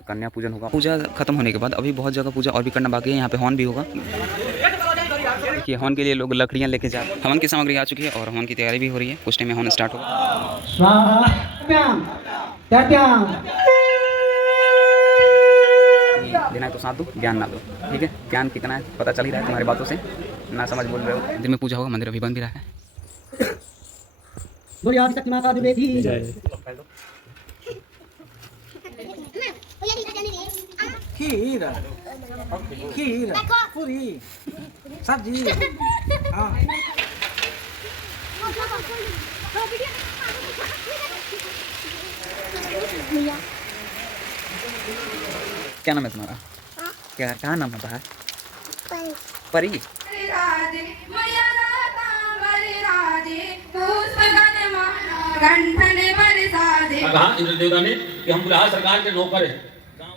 कन्या पूजन होगा। पूजा खत्म होने के बाद अभी बहुत जगह पूजा और भी करना बाकी है। यहाँ पे हवन भी होगा। देखिए हवन के लिए लोग लकड़ियाँ लेके जा रहे हैं। हवन की सामग्री आ चुकी है और हवन की तैयारी भी हो रही है। कुछ टाइम में हवन स्टार्ट होगा। देना है तो साथ दो, ज्ञान ना दो। ठीक है, ज्ञान कितना है पता चल ही रहा है तुम्हारी बातों से। ना समझ बोल रहे हो। दिन में पूजा होगा, मंदिर अभी बंद भी रहा है। खीर खीर पूरी सब्जी। हाँ क्या नाम है तुम्हारा? क्या नाम है? परी। इंद्रदेवता ने कि हम बिहार सरकार के नौकर हैं।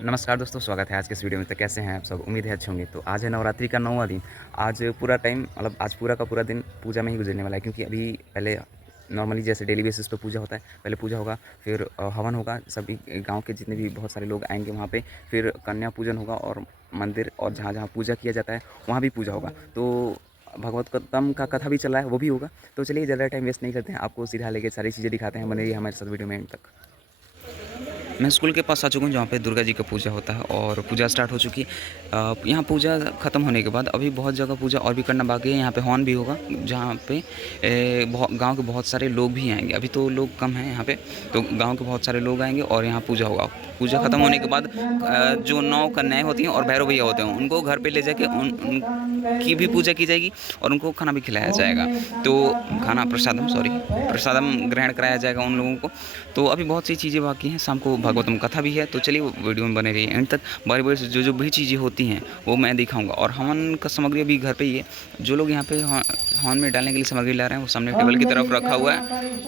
नमस्कार दोस्तों, स्वागत है आज के इस वीडियो में। तो कैसे हैं आप सब? उम्मीद है अच्छे होंगे। तो आज है नवरात्रि का 9वां दिन। आज पूरा टाइम मतलब आज पूरा का पूरा दिन पूजा में ही गुजरने वाला है, क्योंकि अभी पहले नॉर्मली जैसे डेली बेसिस पे पूजा होता है, पहले पूजा होगा, फिर हवन होगा। सभी गांव के जितने भी बहुत सारे लोग आएंगे वहाँ पे, फिर कन्या पूजन होगा और मंदिर और जहाँ जहाँ पूजा किया जाता है वहाँ भी पूजा होगा। तो भगवतम का कथा भी चल रहा है, वो भी होगा। तो चलिए ज़्यादा टाइम वेस्ट नहीं करते हैं, आपको सीधा लेके सारी चीज़ें दिखाते हैं। बने रहिए हमारे साथ वीडियो में एंड तक। मैं स्कूल के पास आ चुका हूँ जहाँ पे दुर्गा जी का पूजा होता है और पूजा स्टार्ट हो चुकी है। यहाँ पूजा ख़त्म होने के बाद अभी बहुत जगह पूजा और भी करना बाकी है। यहाँ पे हवन भी होगा, जहाँ पे गांव के बहुत सारे लोग भी आएंगे। अभी तो लोग कम हैं यहाँ पे, तो गांव के बहुत सारे लोग आएंगे और यहाँ पूजा होगा। पूजा ख़त्म होने के बाद जो 9 कन्याएँ होती हैं और भैरव भैया होते हैं, उनको घर पर ले जाके उनकी भी पूजा की जाएगी और उनको खाना भी खिलाया जाएगा। तो प्रसादम ग्रहण कराया जाएगा उन लोगों को। तो अभी बहुत सी चीज़ें बाकी हैं। शाम को भागवतम कथा भी है। तो चलिए वीडियो में बने रहिए एंड तक। बारी बारी से जो भी चीज़ें होती हैं वो मैं दिखाऊंगा। और हवन का सामग्री अभी घर पे ही है। जो लोग यहाँ पे हवन में डालने के लिए सामग्री ला रहे हैं वो सामने टेबल की तरफ रखा हुआ है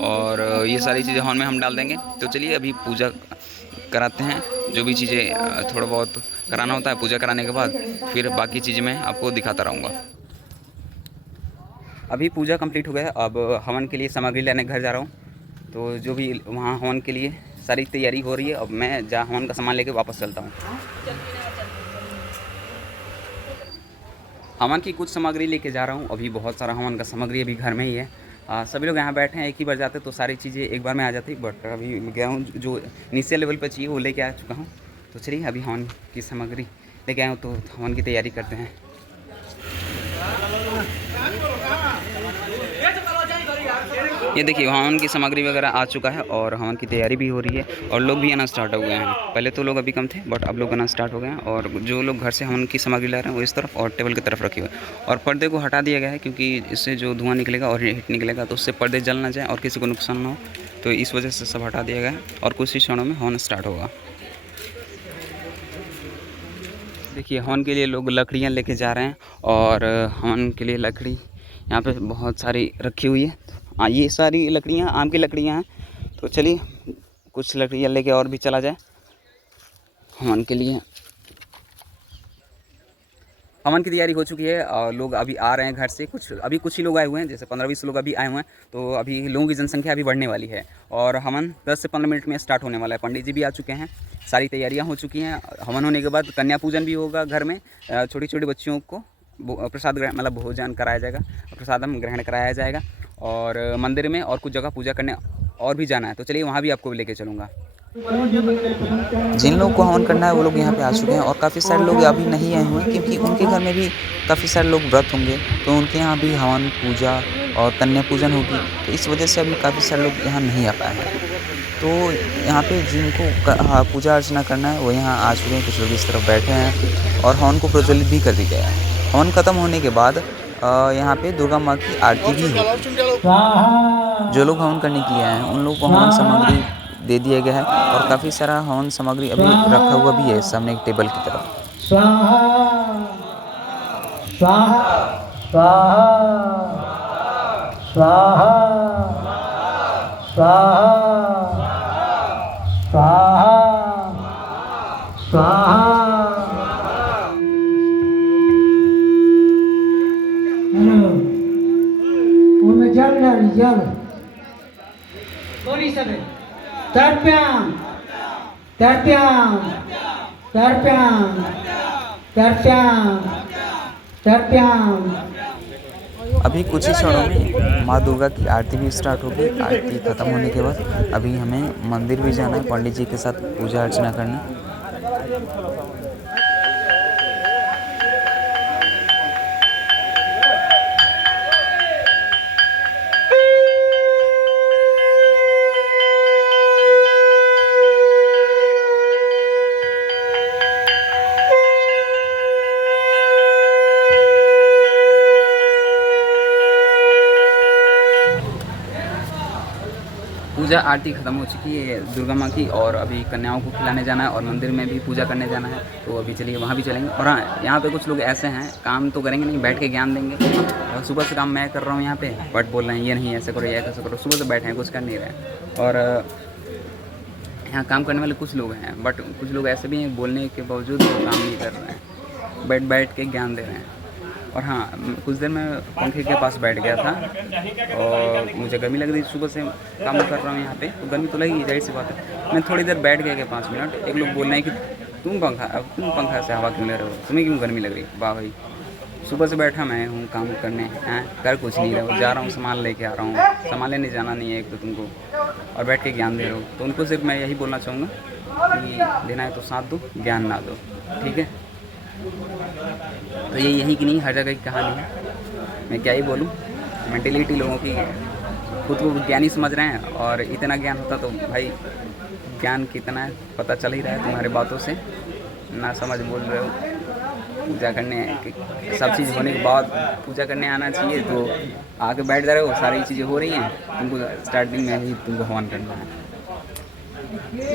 और ये सारी चीज़ें हवन में हम डाल देंगे। तो चलिए अभी पूजा कराते हैं। जो भी चीज़ें थोड़ा बहुत कराना होता है, पूजा कराने के बाद फिर बाकी चीज़ें मैं आपको दिखाता रहूँगा। अभी पूजा कंप्लीट हो गया, अब हवन के लिए सामग्री लेने घर जा रहा हूँ। तो जो भी वहाँ हवन के लिए सारी तैयारी हो रही है, अब मैं जहाँ हवन का सामान लेके वापस चलता हूँ। हवन की कुछ सामग्री लेके जा रहा हूँ। अभी बहुत सारा हवन का सामग्री अभी घर में ही है। सभी लोग यहाँ बैठे हैं, एक ही बार जाते तो सारी चीज़ें एक बार में आ जाती, बट अभी गया हूँ जो नीचे लेवल पर चाहिए वो लेके आ चुका हूँ। तो चलिए अभी हवन की सामग्री लेके आया हूँ, तो हवन की तैयारी करते हैं। ये देखिए हवन की सामग्री वगैरह आ चुका है और हवन की तैयारी भी हो रही है और लोग भी आना स्टार्ट हो गए हैं। पहले तो लोग अभी कम थे, बट अब लोग आना स्टार्ट हो गए हैं। और जो लोग घर से हवन की सामग्री ला रहे हैं वो इस तरफ और टेबल की तरफ रखे हुए हैं। और पर्दे को हटा दिया गया है, क्योंकि इससे जो धुआं निकलेगा और हीट निकलेगा तो उससे पर्दे जल ना जाए और किसी को नुकसान ना हो। तो इस वजह से सब हटा दिया गया है और कुछ ही क्षणों में हवन स्टार्ट होगा। देखिए हवन के लिए लोग लकड़ियाँ लेके जा रहे हैं और हवन के लिए लकड़ी यहाँ पे बहुत सारी रखी हुई है। हाँ, ये सारी लकड़ियाँ आम की लकड़ियाँ हैं। तो चलिए कुछ लकड़ियाँ लेके और भी चला जाए हवन के लिए। हवन की तैयारी हो चुकी है और लोग अभी आ रहे हैं घर से। कुछ ही लोग आए हुए हैं, जैसे 15-20 लोग अभी आए हुए हैं। तो अभी लोगों की जनसंख्या अभी बढ़ने वाली है और हवन 10 से 15 मिनट में स्टार्ट होने वाला है। पंडित जी भी आ चुके हैं, सारी तैयारियां हो चुकी हैं। हवन होने के बाद कन्या पूजन भी होगा घर में। छोटी छोटी बच्चियों को प्रसाद ग्रहण मतलब भोजन कराया जाएगा, प्रसादम ग्रहण कराया जाएगा। और मंदिर में और कुछ जगह पूजा करने और भी जाना है, तो चलिए वहाँ भी आपको लेके चलूँगा। जिन लोगों को हवन करना है वो लोग यहाँ पे आ चुके हैं और काफ़ी सारे लोग अभी नहीं आए हुए हैं, क्योंकि उनके घर में भी काफ़ी सारे लोग व्रत होंगे। तो उनके यहाँ भी हवन पूजा और कन्या पूजन होगी, तो इस वजह से अभी काफ़ी सारे लोग यहाँ नहीं आ पाए हैं। तो यहाँ पे जिनको पूजा अर्चना करना है वो यहाँ आ चुके हैं। कुछ लोग इस तरफ बैठे हैं और हवन को प्रज्वलित भी कर दी गया है। हवन ख़त्म होने के बाद यहाँ पे दुर्गा माँ की आरती भी होगी। जो लोग हवन करने के लिए आए हैं उन लोगों को हवन सामग्री दे दिया गया है और काफ़ी सारा हवन सामग्री अभी रखा हुआ भी है सामने एक टेबल की तरफ। स्वाहा स्वाहा स्वाहा स्वाहा स्वाहा स्वाहा। उनमें जल डाली, जल बोली सब तर्प्याम तर्प्याम तर्प्याम तर्प्याम तर्प्याम। अभी कुछ ही क्षणों में माँ दुर्गा की आरती भी स्टार्ट होगी। आरती ख़त्म होने के बाद अभी हमें मंदिर भी जाना है पंडित जी के साथ पूजा अर्चना करने। पूजा आरती ख़त्म हो चुकी है दुर्गा माँ की, और अभी कन्याओं को खिलाने जाना है और मंदिर में भी पूजा करने जाना है। तो अभी चलिए वहाँ भी चलेंगे। और हाँ, यहाँ पे कुछ लोग ऐसे हैं काम तो करेंगे नहीं, बैठ के ज्ञान देंगे। और सुबह से काम मैं कर रहा हूँ यहाँ पे, बट बोल रहे हैं ये नहीं ऐसे करो, ये ऐसे करो। सुबह से बैठे हैं, कुछ कर नहीं रहे हैं। और यहाँ काम करने वाले कुछ लोग हैं, बट कुछ लोग ऐसे भी हैं बोलने के बावजूद वो काम नहीं कर रहे हैं, बैठ के ज्ञान दे रहे हैं। और हाँ, कुछ देर मैं पंखे के पास बैठ गया था और मुझे गर्मी लग रही थी। सुबह से काम कर रहा हूँ यहाँ पे, तो गर्मी तो लगी, जाहिर सी बात है। मैं थोड़ी देर बैठ गया 5 मिनट। एक लोग बोल रहे हैं कि तुम पंखा से हवा क्यों ले रहे हो, तुम्हें क्यों गर्मी लग रही। वाह भाई, सुबह से बैठा मैं हूँ काम करने हैं, कर कुछ नहीं रहा हूँ, जा रहा हूँ सामान लेके आ रहा हूँ। सामान लेने जाना नहीं है एक तो तुमको, और बैठ के ज्ञान दे रहे हो। तो उनको सिर्फ मैं यही बोलना चाहूँगा कि देना है तो साथ दो, ज्ञान ना दो, ठीक है। तो ये यही कि नहीं हर जगह की कहानी है। मैं क्या ही बोलूँ, मेंटेलिटी लोगों की खुद को ज्ञानी समझ रहे हैं, और इतना ज्ञान होता तो भाई ज्ञान कितना है पता चल ही रहा है तुम्हारे बातों से। ना समझ बोल रहे हो, पूजा करने सब चीज़ होने के बाद पूजा करने आना चाहिए, तो आके बैठ जा रहे हो, सारी चीज़ें हो रही हैं, तुमको स्टार्टिंग में ही तुमको हवन करना है।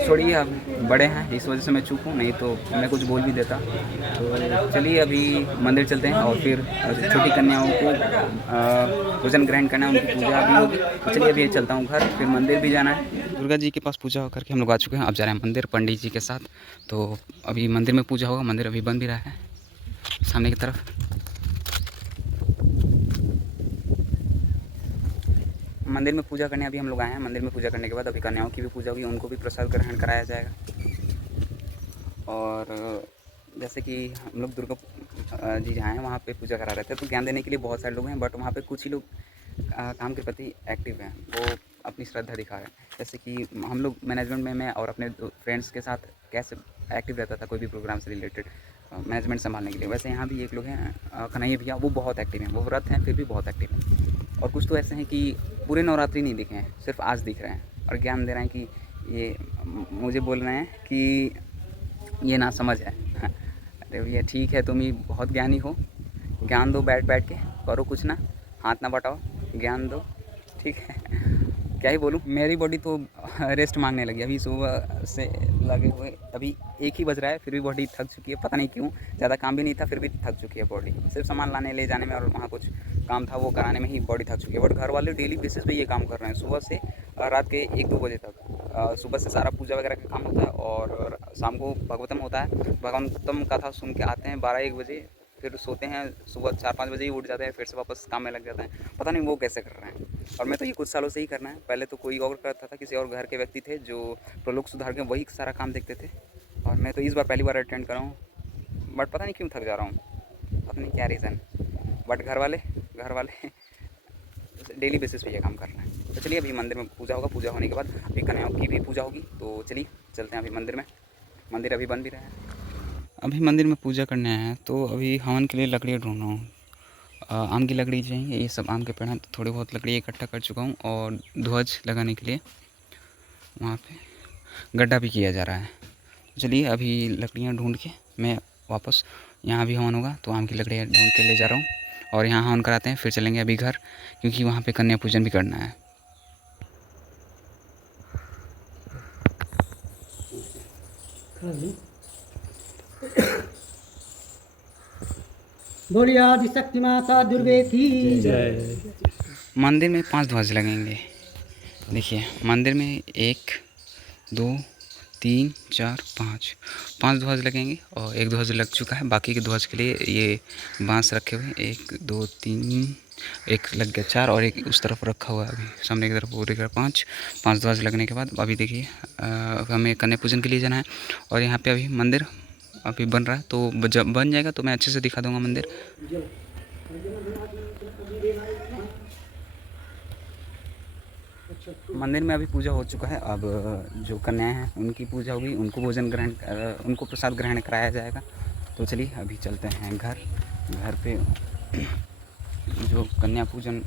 छोड़िए, अब बड़े हैं इस वजह से मैं चुप हूँ, नहीं तो मैं कुछ बोल भी देता। तो चलिए अभी मंदिर चलते हैं और फिर छोटी कन्याओं को भोजन ग्रहण करना है, उनकी पूजा भी होगी। तो चलिए अभी चलता हूँ घर, फिर मंदिर भी जाना है। दुर्गा जी के पास पूजा होकर के हम लोग आ चुके हैं, अब जा रहे हैं मंदिर पंडित जी के साथ। तो अभी मंदिर में पूजा होगा, मंदिर अभी बन भी रहा है सामने की तरफ। मंदिर में पूजा करने अभी हम लोग आए हैं। मंदिर में पूजा करने के बाद अभी कन्याओं की भी पूजा होगी, उनको भी प्रसाद ग्रहण कराया जाएगा। और जैसे कि हम लोग दुर्गा जी जहाँ हैं वहाँ पे पूजा करा रहे थे, तो ज्ञान देने के लिए बहुत सारे लोग हैं, बट वहाँ पे कुछ ही लोग काम के प्रति एक्टिव हैं, वो अपनी श्रद्धा दिखा रहे हैं। जैसे कि हम लोग मैनेजमेंट में मैं और अपने फ्रेंड्स के साथ कैसे एक्टिव रहता था कोई भी प्रोग्राम से रिलेटेड मैनेजमेंट संभालने के लिए, वैसे यहाँ भी एक लोग हैं कन्हैया भैया, वो बहुत एक्टिव हैं। वो व्रत हैं फिर भी बहुत एक्टिव हैं। और कुछ तो ऐसे हैं कि पूरे नवरात्रि नहीं दिखे हैं, सिर्फ आज दिख रहे हैं और ज्ञान दे रहे हैं कि ये मुझे बोल रहे हैं कि ये ना समझ है। अरे भैया ठीक है, तुम ही बहुत ज्ञानी हो, ज्ञान दो, बैठ के करो कुछ ना, हाथ ना बटाओ, ज्ञान दो, ठीक है। क्या ही बोलूँ, मेरी बॉडी तो रेस्ट मांगने लगी। अभी सुबह से लगे हुए अभी 1 ही बज रहा है, फिर भी बॉडी थक चुकी है, पता नहीं क्यों। ज़्यादा काम भी नहीं था, फिर भी थक चुकी है बॉडी। सिर्फ सामान लाने ले जाने में और वहाँ कुछ काम था वो कराने में ही बॉडी थक चुकी है। बट घर वाले डेली बेसिस पे ये काम कर रहे हैं, सुबह से रात के 1-2 बजे तक। सुबह से सारा पूजा वगैरह का काम होता है और शाम को भगवतम होता है। भगवतम कथा सुन के आते हैं 12-1 बजे, फिर सोते हैं, सुबह 4-5 बजे ही उठ जाते हैं, फिर से वापस काम में लग जाते हैं। पता नहीं वो कैसे कर रहे हैं। और मैं तो ये कुछ सालों से ही करना है। पहले तो कोई और करता था, किसी और घर के व्यक्ति थे जो प्रलोक सुधार के वही सारा काम देखते थे, और मैं तो इस बार पहली बार अटेंड कर रहा हूँ। बट पता नहीं क्यों थक जा रहा हूँ, पता नहीं क्या रीज़न। बट घर वाले डेली बेसिस पे ये काम कर रहे हैं। तो चलिए अभी मंदिर में पूजा होगा, पूजा होने के बाद अभी कन्याओं की भी पूजा होगी। तो चलिए चलते हैं अभी मंदिर में। मंदिर अभी बन भी रहा है। अभी मंदिर में पूजा करने आए हैं, तो अभी हवन के लिए लकड़ी ढूंढ रहा हूँ। आम की लकड़ी चाहिए, ये सब आम के पेड़ हैं, तो थोड़ी बहुत लकड़ी इकट्ठा कर चुका हूँ। और ध्वज लगाने के लिए वहाँ पे गड्ढा भी किया जा रहा है। चलिए अभी लकड़ियाँ ढूंढ के मैं वापस, यहाँ भी हवन होगा तो आम की लकड़ियाँ ढूंढ के ले जा रहा हूँ और यहाँ हवन कराते हैं, फिर चलेंगे अभी घर, क्योंकि वहाँ पे कन्या पूजन भी करना है। बोलिए आदि शक्ति माता दुर्गे की जय। मंदिर में 5 ध्वज लगेंगे। देखिए मंदिर में 1, 2, 3 4 5 5 ध्वज लगेंगे और एक ध्वज लग चुका है। बाकी के ध्वज के लिए ये बांस रखे हुए हैं, 1 2 3, एक लग गया 4 और एक उस तरफ रखा हुआ है अभी सामने की तरफ, पूरे 5 ध्वज लगने के बाद अभी देखिए हमें कन्या पूजन के लिए जाना है। और यहाँ पे अभी मंदिर अभी बन रहा है, तो जब बन जाएगा तो मैं अच्छे से दिखा दूंगा मंदिर। मंदिर में अभी पूजा हो चुका है। अब जो कन्याएं हैं उनकी पूजा होगी, उनको उनको प्रसाद ग्रहण कराया जाएगा। तो चलिए अभी चलते हैं घर पे जो कन्या पूजन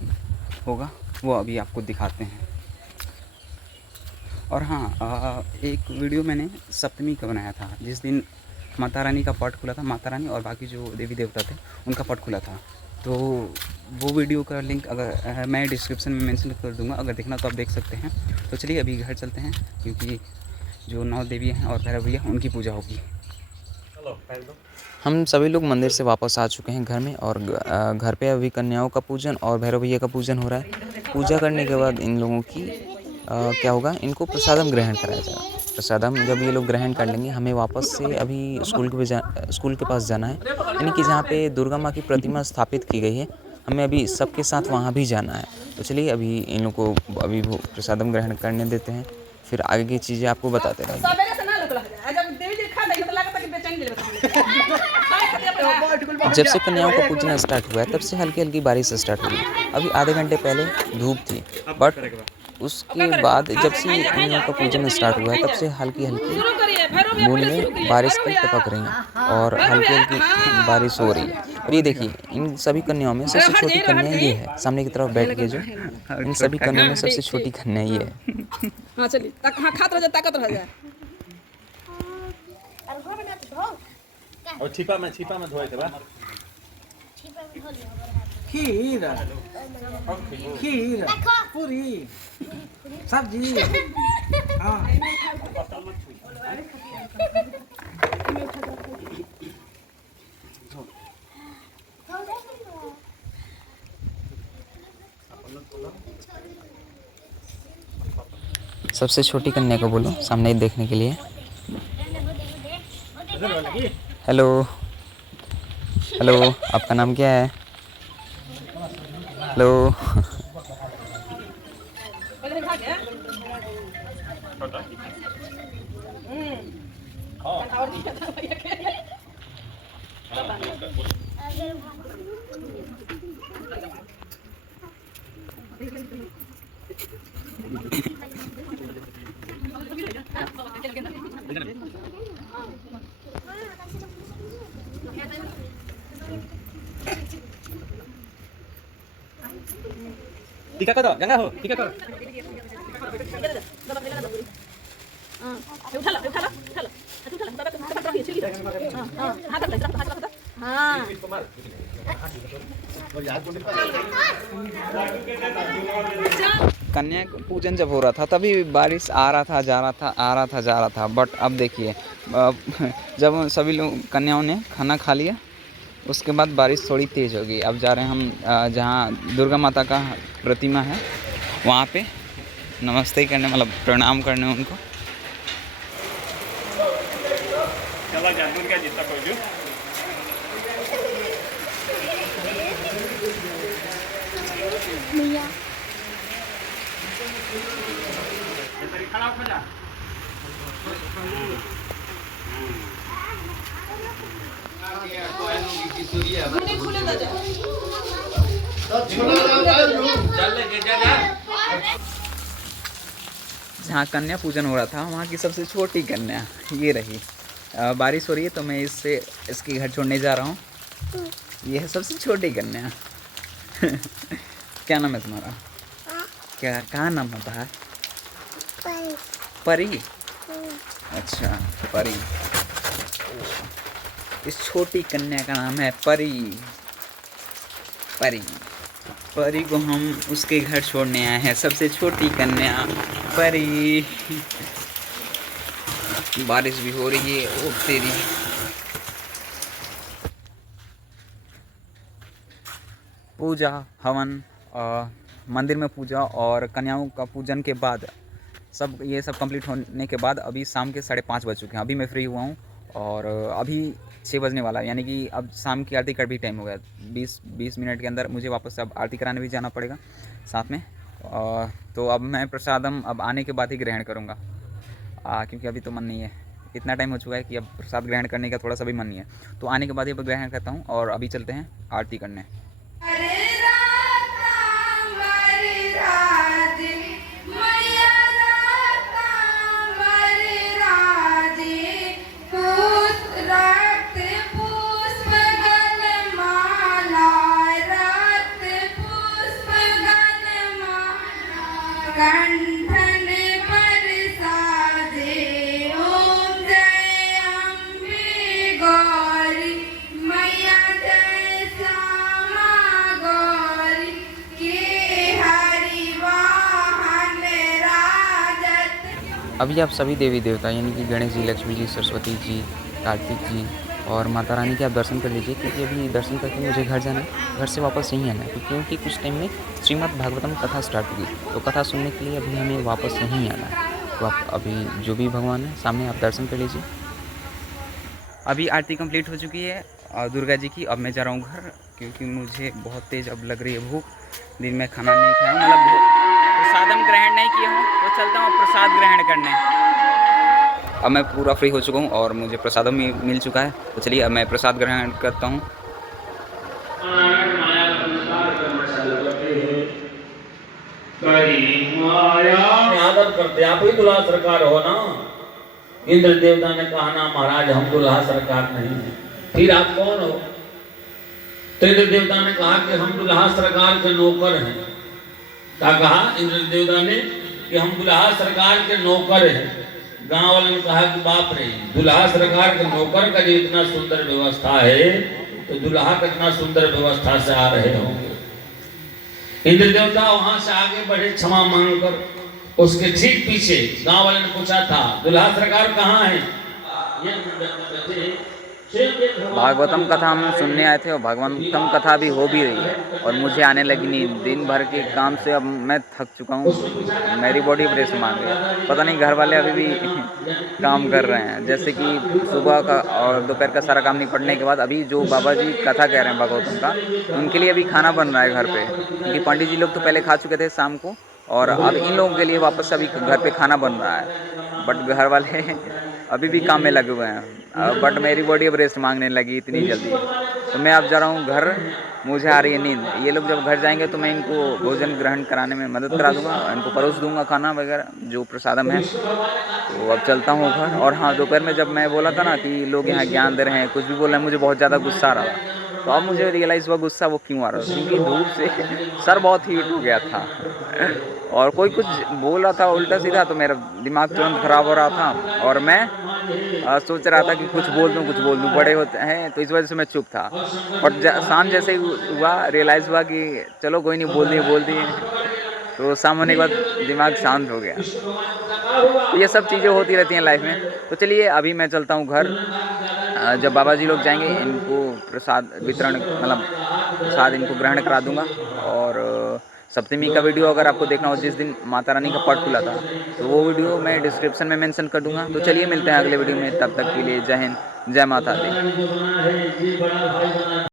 होगा वो अभी आपको दिखाते हैं। और हाँ, एक वीडियो मैंने सप्तमी का बनाया था, जिस दिन माता रानी का पट खुला था, माता रानी और बाकी जो देवी देवता थे उनका पट खुला था। तो वो वीडियो का लिंक अगर मैं डिस्क्रिप्शन में मेंशन कर दूंगा, अगर देखना तो आप देख सकते हैं। तो चलिए अभी घर चलते हैं, क्योंकि जो 9 देवी हैं और भैरव भैया उनकी पूजा होगी। हम सभी लोग मंदिर से वापस आ चुके हैं घर में, और घर पे अभी कन्याओं का पूजन और भैरव भैया का पूजन हो रहा है। पूजा करने के बाद इन लोगों की क्या होगा, इनको प्रसादम ग्रहण कराया जाएगा। प्रसादम जब ये लोग ग्रहण कर लेंगे, हमें वापस से अभी स्कूल के पास जाना है, यानी कि जहाँ पे दुर्गा माँ की प्रतिमा स्थापित की गई है, हमें अभी सबके साथ वहाँ भी जाना है। तो चलिए अभी इन लोग को अभी वो प्रसादम ग्रहण करने देते हैं, फिर आगे की चीज़ें आपको बताते रहेंगे। जब से कन्याओं का पूजना स्टार्ट हुआ है तब से हल्की हल्की बारिश स्टार्ट हुई। अभी आधे घंटे पहले धूप थी, बट उसके बाद जब से कन्याओं का पूजन स्टार्ट हुआ है तब से हल्की हल्की बूंदें बारिश की टपक रही हैं और हल्की हल्की बारिश हो रही है। और ये देखिए, इन सभी कन्याओं में सबसे छोटी कन्या ये है, सामने की तरफ बैठ के जो इन सभी कन्याओं में सबसे छोटी कन्या ये है। हाँ चलिए, खात रह जाए, ताकत रह जाए। और छिपा में धोए के बा खीर पूरी सब्जी। हाँ सबसे छोटी कन्या को बोलो सामने देखने के लिए। हेलो हेलो, आपका नाम क्या है? हेलो टीका करो, गंगा हो टीका करो। उठा लो हाँ कन्या पूजन जब हो रहा था तभी बारिश आ रहा था जा रहा था, बट अब देखिए जब सभी लोग कन्याओं ने खाना खा लिया उसके बाद बारिश थोड़ी तेज़ हो गई। अब जा रहे हैं हम जहाँ दुर्गा माता का प्रतिमा है वहाँ पे नमस्ते करने, मतलब प्रणाम करने उनको। जहाँ कन्या पूजन हो रहा था वहाँ की सबसे छोटी कन्या ये रही। बारिश हो रही है तो मैं इसके घर छोड़ने जा रहा हूँ। ये है सबसे छोटी कन्या। क्या नाम है तुम्हारा? क्या कहाँ नाम है बाहर? परी। अच्छा परी। इस छोटी कन्या का नाम है परी। परी को हम उसके घर छोड़ने आए हैं, सबसे छोटी कन्या परी। बारिश भी हो रही है, ओ तेरी। पूजा हवन, मंदिर में पूजा और कन्याओं का पूजन के बाद सब ये सब कंप्लीट होने के बाद अभी शाम के 5:30 बज चुके हैं। अभी मैं फ्री हुआ हूँ और अभी 6 बजने वाला है, यानी कि अब शाम की आरती का भी टाइम हो गया। 20 मिनट के अंदर मुझे वापस से अब आरती कराने भी जाना पड़ेगा साथ में। तो अब मैं प्रसादम अब आने के बाद ही ग्रहण करूँगा, क्योंकि अभी तो मन नहीं है। इतना टाइम हो चुका है कि अब प्रसाद ग्रहण करने का थोड़ा सा भी मन नहीं है, तो आने के बाद ही अब ग्रहण करता हूँ और अभी चलते हैं आरती करने। कंठन पर साजे ओम जय अम्बे गौरी मैया जय श्यामा गौरी के हरि वाहन राजत। अभी आप सभी देवी देवता यानी कि गणेश जी, लक्ष्मी जी, सरस्वती जी, कार्तिक जी और माता रानी के आप दर्शन कर लीजिए, क्योंकि अभी दर्शन करके मुझे घर जाना है। घर से वापस यहीं आना है, क्योंकि कुछ टाइम में श्रीमद् भागवतम कथा स्टार्ट होगी, तो कथा सुनने के लिए अभी हमें वापस यहीं आना है। तो आप अभी जो भी भगवान है सामने आप दर्शन कर लीजिए। अभी आरती कंप्लीट हो चुकी है दुर्गा जी की। अब मैं जा रहा हूँ घर, क्योंकि मुझे बहुत तेज़ अब लग रही है भूख। दिन में खाना नहीं खाया हूँ, मतलब प्रसादम ग्रहण नहीं किया हूँ, तो चलता हूँ प्रसाद ग्रहण करने। अब मैं पूरा फ्री हो चुका हूँ और मुझे प्रसादम भी मिल चुका है, तो चलिए अब मैं प्रसाद ग्रहण करता हूँ। आदर करते आप ही दुल्हा सरकार हो ना। इंद्र देवता ने कहा ना महाराज हम दुल्हा सरकार नहीं है, फिर आप कौन हो? तो इंद्र देवता ने कहा कि हम दुल्हा सरकार के नौकर हैं। क्या कहा इंद्र देवता ने कि हम दुल्हा सरकार के नौकर हैं। गांव वालों ने कहा कि बाप रे, दुल्हा सरकार के नौकर का जो इतना सुंदर व्यवस्था है, तो दुल्हा कितना सुंदर व्यवस्था से आ रहे होंगे। इंद्र देवता वहां से आगे बढ़े क्षमा मांगकर। उसके ठीक पीछे गांव वाले ने पूछा था दुल्हा सरकार कहाँ है? भागवतम कथा हम सुनने आए थे और भागवतम कथा भी हो भी रही है और मुझे आने लगी नींद। दिन भर के काम से अब मैं थक चुका हूँ, मेरी बॉडी ब्रेस मांग गई। पता नहीं घर वाले अभी भी काम कर रहे हैं, जैसे कि सुबह का और दोपहर का सारा काम निपटने के बाद अभी जो बाबा जी कथा कह रहे हैं भागवतम का, उनके लिए अभी खाना बन रहा है घर पे, क्योंकि पंडित जी लोग तो पहले खा चुके थे शाम को, और अब इन लोगों के लिए वापस अभी घर पे खाना बन रहा है। बट घर वाले अभी भी काम में लगे हुए हैं, बट मेरी बॉडी अब रेस्ट मांगने लगी इतनी जल्दी। तो मैं अब जा रहा हूँ घर, मुझे आ रही है नींद। ये लोग जब घर जाएंगे तो मैं इनको भोजन ग्रहण कराने में मदद करा दूंगा, इनको परोस दूंगा खाना वगैरह जो प्रसादम है। तो अब चलता हूँ घर। और हाँ, दोपहर में जब मैं बोला था ना कि लोग यहाँ ज्ञान दे रहे हैं, कुछ भी बोल रहे हैं, मुझे बहुत ज़्यादा गुस्सा आ रहा था। तो अब मुझे रियलाइज़ हुआ गुस्सा वो क्यों आ रहा था, क्योंकि धूप से सर बहुत हीट हो गया था और कोई कुछ बोल रहा था उल्टा सीधा, तो मेरा दिमाग तुरंत ख़राब हो रहा था और मैं सोच रहा था कि कुछ बोल दूँ, बड़े होते हैं, तो इस वजह से मैं चुप था। बट शाम जैसे ही हुआ रियलाइज़ हुआ कि चलो कोई नहीं, बोल दिए। तो शाम होने के बाद दिमाग शांत हो गया। ये सब चीज़ें होती रहती हैं लाइफ में। तो चलिए अभी मैं चलता हूँ घर। जब बाबा जी लोग जाएंगे इनको प्रसाद वितरण, मतलब प्रसाद इनको ग्रहण करा दूंगा। और सप्तमी का वीडियो अगर आपको देखना हो, जिस दिन माता रानी का पट खुला था, तो वो वीडियो मैं डिस्क्रिप्शन में मेंशन कर दूंगा। तो चलिए मिलते हैं अगले वीडियो में, तब तक के लिए जय हिंद, जय माता दी।